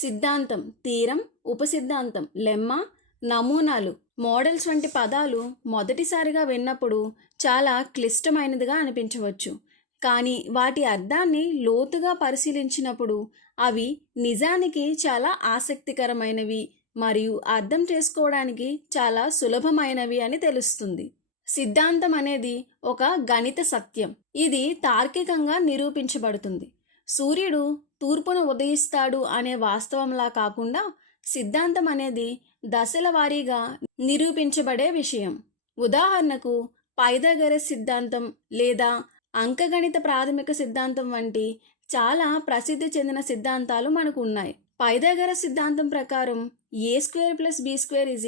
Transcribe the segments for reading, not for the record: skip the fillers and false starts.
సిద్ధాంతం, తీరం, ఉపసిద్ధాంతం, లెమ్మ, నమూనాలు, మోడల్స్ వంటి పదాలు మొదటిసారిగా విన్నప్పుడు చాలా క్లిష్టమైనదిగా అనిపించవచ్చు. కానీ వాటి అర్థాన్ని లోతుగా పరిశీలించినప్పుడు అవి నిజానికి చాలా ఆసక్తికరమైనవి మరియు అర్థం చేసుకోవడానికి చాలా సులభమైనవి అని తెలుస్తుంది. సిద్ధాంతం అనేది ఒక గణిత సత్యం. ఇది తార్కికంగా నిరూపించబడుతుంది. సూర్యుడు తూర్పున ఉదయిస్తాడు అనే వాస్తవంలా కాకుండా సిద్ధాంతం అనేది దశల వారీగా నిరూపించబడే విషయం. ఉదాహరణకు పైథాగరస్ సిద్ధాంతం లేదా అంకగణిత ప్రాథమిక సిద్ధాంతం వంటి చాలా ప్రసిద్ధి చెందిన సిద్ధాంతాలు మనకు ఉన్నాయి. పైథాగరస్ సిద్ధాంతం ప్రకారం a²+b² =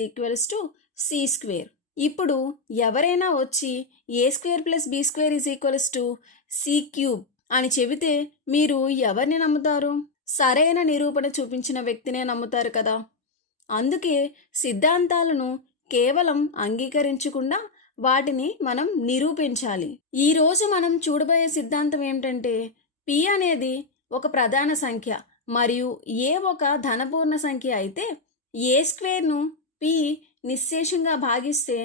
c². ఇప్పుడు ఎవరైనా వచ్చి a²+b² = c³ అని చెబితే మీరు ఎవరిని నమ్ముతారు? సరైన నిరూపణ చూపించిన వ్యక్తినే నమ్ముతారు కదా. అందుకే సిద్ధాంతాలను కేవలం అంగీకరించకుండా వాటిని మనం నిరూపించాలి. ఈరోజు మనం చూడబోయే సిద్ధాంతం ఏమిటంటే p అనేది ఒక ప్రధాన సంఖ్య మరియు a ఒక ధనపూర్ణ సంఖ్య అయితే a²ను p నిశ్శేషంగా భాగిస్తే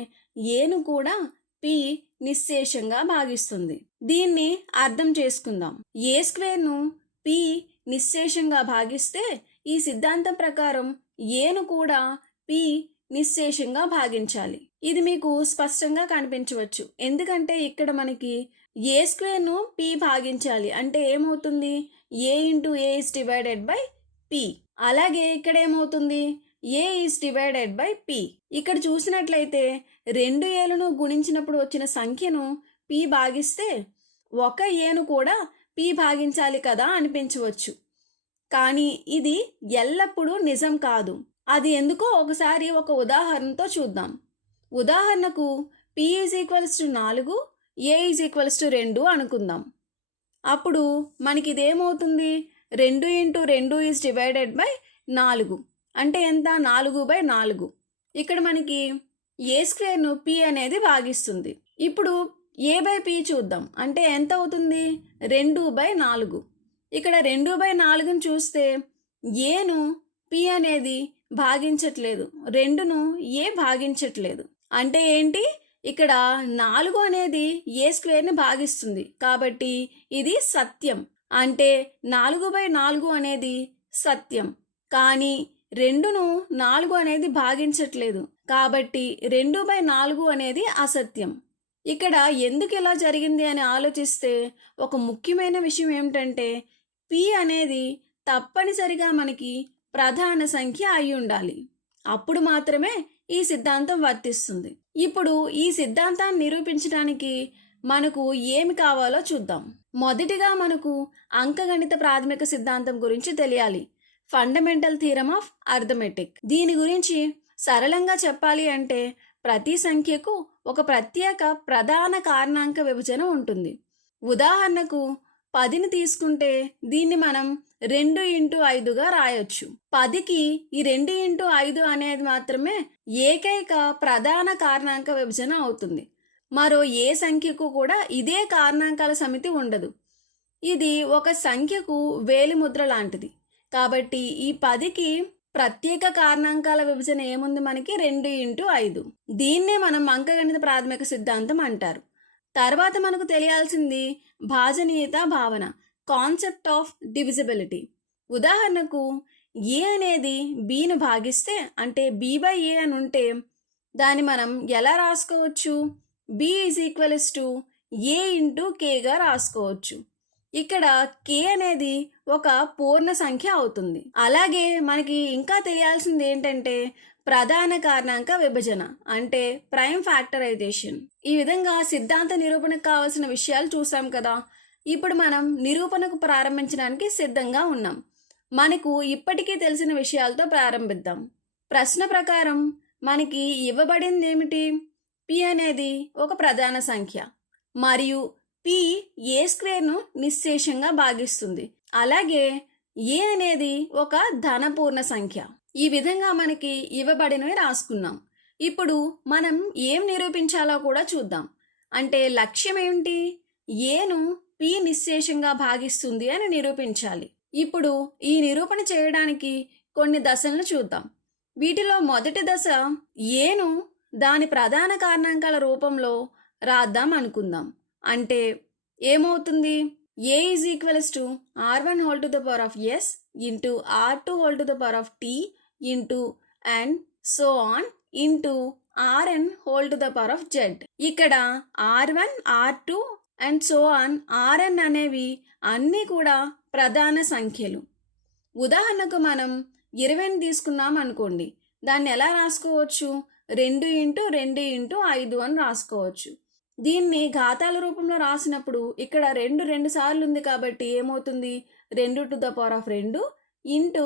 aను కూడా p నిశ్శేషంగా భాగిస్తుంది. దీన్ని అర్థం చేసుకుందాం. a²ను p నిశ్శేషంగా భాగిస్తే ఈ సిద్ధాంతం ప్రకారం aను కూడా p నిశ్శేషంగా భాగించాలి. ఇది మీకు స్పష్టంగా కనిపించవచ్చు. ఎందుకంటే ఇక్కడ మనకి a²ను p భాగించాలి అంటే ఏమవుతుంది? a × a / p. అలాగే ఇక్కడ ఏమవుతుంది? a / p. ఇక్కడ చూసినట్లయితే 2 aలను గుణించినప్పుడు వచ్చిన సంఖ్యను p భాగిస్తే ఒక aను కూడా p భాగించాలి కదా అనిపించవచ్చు. కానీ ఇది ఎల్లప్పుడూ నిజం కాదు. అది ఎందుకో ఒకసారి ఒక ఉదాహరణతో చూద్దాం. ఉదాహరణకు p = 4, a = 2 అనుకుందాం. అప్పుడు మనకి ఇదేమవుతుంది? 2 × 2 / 4 అంటే ఎంత? 4/4. ఇక్కడ మనకి a²ను p అనేది భాగిస్తుంది. ఇప్పుడు a/p చూద్దాం. అంటే ఎంత అవుతుంది? 2/4. ఇక్కడ 2/4ను చూస్తే aను p అనేది భాగించట్లేదు, 2ను a భాగించట్లేదు. అంటే ఏంటి? ఇక్కడ 4 అనేది a²ని భాగిస్తుంది కాబట్టి ఇది సత్యం. అంటే 4/4 అనేది సత్యం. కానీ 2ను 4 అనేది భాగించట్లేదు కాబట్టి 2/4 అనేది అసత్యం. ఇక్కడ ఎందుకు ఇలా జరిగింది అని ఆలోచిస్తే ఒక ముఖ్యమైన విషయం ఏమిటంటే p అనేది తప్పనిసరిగా మనకి ప్రధాన సంఖ్య అయి ఉండాలి. అప్పుడు మాత్రమే ఈ సిద్ధాంతం వర్తిస్తుంది. ఇప్పుడు ఈ సిద్ధాంతాన్ని నిరూపించడానికి మనకు ఏమి కావాలో చూద్దాం. మొదటిగా మనకు అంకగణిత ప్రాథమిక సిద్ధాంతం గురించి తెలియాలి. Fundamental theorem of arithmetic. దీని గురించి సరళంగా చెప్పాలి అంటే ప్రతి సంఖ్యకు ఒక ప్రత్యేక ప్రధాన కారణాంక విభజన ఉంటుంది. ఉదాహరణకు 10ని తీసుకుంటే దీన్ని మనం 2 × 5గా రాయొచ్చు. 10కి ఈ 2 × 5 అనేది మాత్రమే ఏకైక ప్రధాన కారణాంక విభజన అవుతుంది. మరో ఏ సంఖ్యకు కూడా ఇదే కారణాంకాల సమితి ఉండదు. ఇది ఒక సంఖ్యకు వేలిముద్ర లాంటిది. కాబట్టి ఈ 10కి ప్రత్యేక కారణాంకాల విభజన ఏముంది? మనకి 2 × 5. దీన్నే మనం అంకగణిత ప్రాథమిక సిద్ధాంతం అంటారు. తర్వాత మనకు తెలియాల్సింది భాజనీయత భావన, కాన్సెప్ట్ ఆఫ్ డివిజిబిలిటీ. ఉదాహరణకు a అనేది bను భాగిస్తే అంటే b/a అని ఉంటే దాన్ని మనం ఎలా రాసుకోవచ్చు? b = a × kగా రాసుకోవచ్చు. ఇక్కడ k అనేది ఒక పూర్ణ సంఖ్య అవుతుంది. అలాగే మనకి ఇంకా తెలియాల్సింది ఏంటంటే ప్రధాన కారణాంక విభజన అంటే ప్రైమ్ ఫ్యాక్టరైజేషన్. ఈ విధంగా సిద్ధాంత నిరూపణకు కావాల్సిన విషయాలు చూసాం కదా. ఇప్పుడు మనం నిరూపణకు ప్రారంభించడానికి సిద్ధంగా ఉన్నాం. మనకు ఇప్పటికీ తెలిసిన విషయాలతో ప్రారంభిద్దాం. ప్రశ్న ప్రకారం మనకి ఇవ్వబడింది ఏమిటి? p అనేది ఒక ప్రధాన సంఖ్య మరియు p a²ను నిశ్శేషంగా భాగిస్తుంది. అలాగే a అనేది ఒక ధనపూర్ణ సంఖ్య. ఈ విధంగా మనకి ఇవ్వబడినవి రాసుకున్నాం. ఇప్పుడు మనం ఏం నిరూపించాలో కూడా చూద్దాం. అంటే లక్ష్యం ఏమిటి? aను p నిశ్శేషంగా భాగిస్తుంది అని నిరూపించాలి. ఇప్పుడు ఈ నిరూపణ చేయడానికి కొన్ని దశలను చూద్దాం. వీటిలో మొదటి దశ ఏను దాని ప్రధాన కారణాంకాల రూపంలో రాద్దాం అనుకుందాం. అంటే ఏమవుతుంది? A is equals to r1 whole to the power of S into r2 whole to the power of T into and so on into rn whole to the power of Z. ఇక్కడ r1 r2 and so on rn అనేవి అన్నీ కూడా ప్రధాన సంఖ్యలు. ఉదాహరణకు మనం 20ని తీసుకున్నాం అనుకోండి. దాన్ని ఎలా రాసుకోవచ్చు? 2 ఇంటూ 2 ఇంటూ 5 అని రాసుకోవచ్చు. దీన్ని ఘాతాల రూపంలో రాసినప్పుడు ఇక్కడ 2 సార్లు ఉంది కాబట్టి ఏమవుతుంది? 2 to the power of 2 into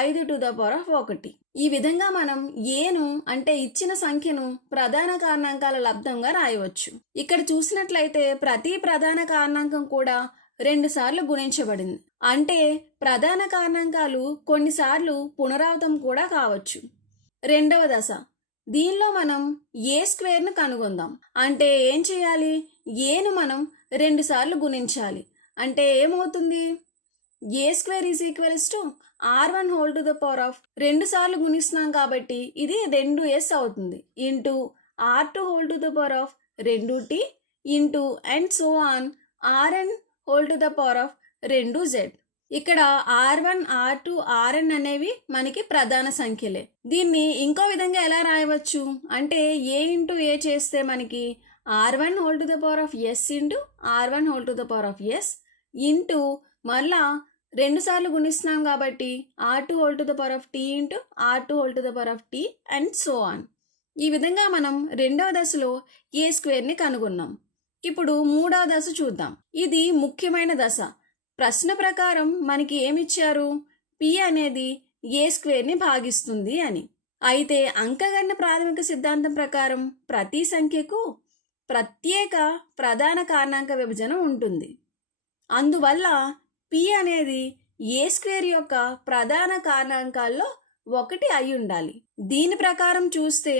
5 to the power of 1. ఈ విధంగా మనం ఏను అంటే ఇచ్చిన సంఖ్యను ప్రధాన కారణాంకాల లబ్దంగా రాయవచ్చు. ఇక్కడ చూసినట్లయితే ప్రతి ప్రధాన కారణాంకం కూడా 2 సార్లు గుణించబడింది. అంటే ప్రధాన కారణాంకాలు కొన్నిసార్లు పునరావృతం కూడా కావచ్చు. రెండవ దశ, దీనిలో మనం ఏ స్క్వేర్ను కనుగొందాం. అంటే ఏం చేయాలి? ఏను మనం 2 సార్లు గుణించాలి. అంటే ఏమవుతుంది? A square is equals to r1 whole to the power of 2 సార్లు గుణిస్తున్నాం కాబట్టి ఇది 2s అవుతుంది into r2 whole to the power of 2t into and so on rn whole to the power of 2z. ఇక్కడ r1 r2 rn అనేవి మనకి ప్రధాన సంఖ్యలే. దీన్ని ఇంకో విధంగా ఎలా రాయవచ్చు అంటే a ఇంటూ a చేస్తే మనకి r1 whole to the power of s into r1 whole to the power of s into మళ్ళా 2 సార్లు గుణిస్తున్నాం కాబట్టి r2 whole to the power of t into r2 whole to the power of t and so on. ఈ విధంగా మనం రెండవ దశలో ఏ స్క్వేర్ని కనుగొన్నాం. ఇప్పుడు మూడవ దశ చూద్దాం. ఇది ముఖ్యమైన దశ. ప్రశ్న ప్రకారం మనకి ఏమిచ్చారు? p అనేది ఏ స్క్వేర్ని భాగిస్తుంది అని. అయితే అంకగణన ప్రాథమిక సిద్ధాంతం ప్రకారం ప్రతి సంఖ్యకు ప్రత్యేక ప్రధాన కారణాంక విభజన ఉంటుంది. అందువల్ల p అనేది ఏ స్క్వేర్ యొక్క ప్రధాన కారణాంకాల్లో ఒకటి అయి ఉండాలి. దీని ప్రకారం చూస్తే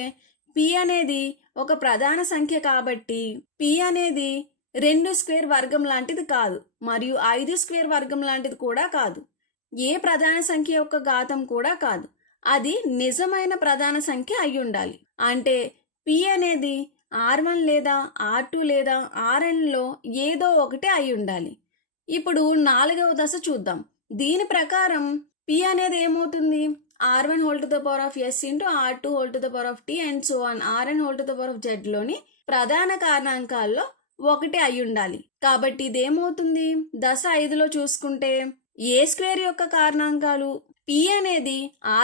p అనేది ఒక ప్రధాన సంఖ్య కాబట్టి p అనేది 2 స్క్వేర్ వర్గం లాంటిది కాదు, మరియు 5 స్క్వేర్ వర్గం లాంటిది కూడా కాదు. ఏ ప్రధాన సంఖ్య యొక్క ఘాతం కూడా కాదు. అది నిజమైన ప్రధాన సంఖ్య అయి ఉండాలి. అంటే p అనేది r1 లేదా r2 లేదా rnలో ఏదో ఒకటి అయి ఉండాలి. ఇప్పుడు నాలుగవ దశ చూద్దాం. దీని ప్రకారం p అనేది ఏమవుతుంది? r1 whole to the power of s into r2 whole to the power of t and so on rn whole to the power of z లోని ప్రధాన కారణాంకాల్లో ఒకటి అయి ఉండాలి. కాబట్టి ఇదేమవుతుంది? దశ 5లో చూసుకుంటే ఏ స్క్వేర్ యొక్క కారణాంకాలు p అనేది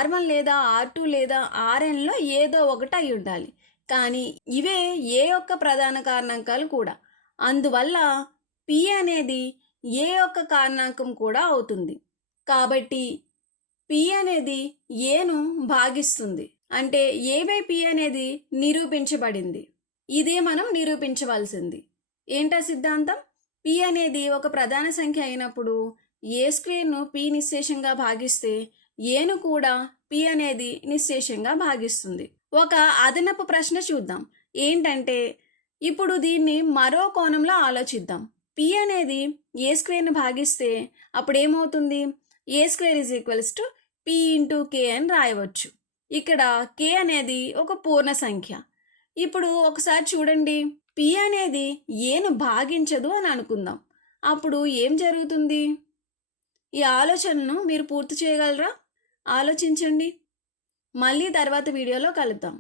r1 లేదా r2 లేదా rnలో ఏదో ఒకటి అయి ఉండాలి. కానీ ఇవే ఏ యొక్క ప్రధాన కారణాంకాలు కూడా. అందువల్ల p అనేది ఏ యొక్క కారణాంకం కూడా అవుతుంది. కాబట్టి p అనేది ఏను భాగిస్తుంది. అంటే a బై p అనేది నిరూపించబడింది. ఇదే మనం నిరూపించవలసింది. ఏంటా సిద్ధాంతం? p అనేది ఒక ప్రధాన సంఖ్య అయినప్పుడు ఏ స్క్వేర్ను p నిశ్శేషంగా భాగిస్తే ఏను కూడా p అనేది నిశ్శేషంగా భాగిస్తుంది. ఒక అదనపు ప్రశ్న చూద్దాం. ఏంటంటే ఇప్పుడు దీన్ని మరో కోణంలో ఆలోచిద్దాం. p అనేది ఏ స్క్వేర్ను భాగిస్తే అప్పుడు ఏమవుతుంది? A square is equals to p into k అని రాయవచ్చు. ఇక్కడ k అనేది ఒక పూర్ణ సంఖ్య. ఇప్పుడు ఒకసారి చూడండి, p అనేది ఏను భాగించదు అని అనుకుందాం. అప్పుడు ఏం జరుగుతుంది? ఈ ఆలోచనను మీరు పూర్తి చేయగలరా? ఆలోచించండి. మళ్ళీ తర్వాత వీడియోలో కలుద్దాం.